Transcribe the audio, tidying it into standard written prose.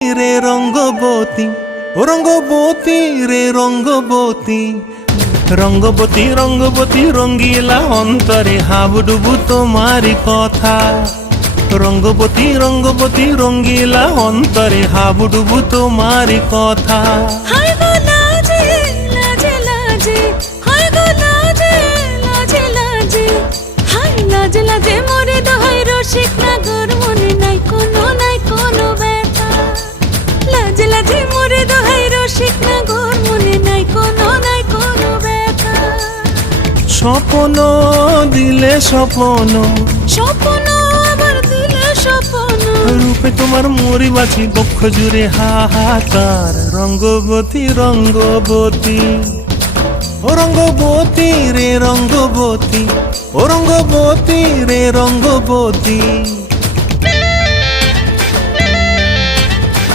রে রঙ্গবতী, ও রঙ্গবতী রে রঙ্গবতী, রঙ্গবতী রঙ্গবতী রঙ্গিলা অন্তরে হাবুডুবু তোমারি কথা। রঙ্গবতী রঙ্গবতী রঙ্গিলা অন্তরে হাবুডুবু তোমারি কথা। হায় গো লাজে লাজে লাজে, হায় গো লাজে লাজে লাজে, হায় লাজে লাজে মোরে দোহাই রসিক নাগর মনে নাই কোনো ব্যথা। লাজে লাজে মোরে দোহাই রসিক নাগর মনে নাই কোনো ব্যথা। স্বপ্ন দিলে স্বপ্ন, স্বপ্ন আবার দিলে স্বপ্ন, রূপে তোমার মরি বাছি বক্ষ জুড়ে হাহাকার। রঙ্গবতী রঙ্গবতী, ও রঙ্গবতী রে রঙ্গবতী, ও রঙ্গবতী রে রঙ্গবতী।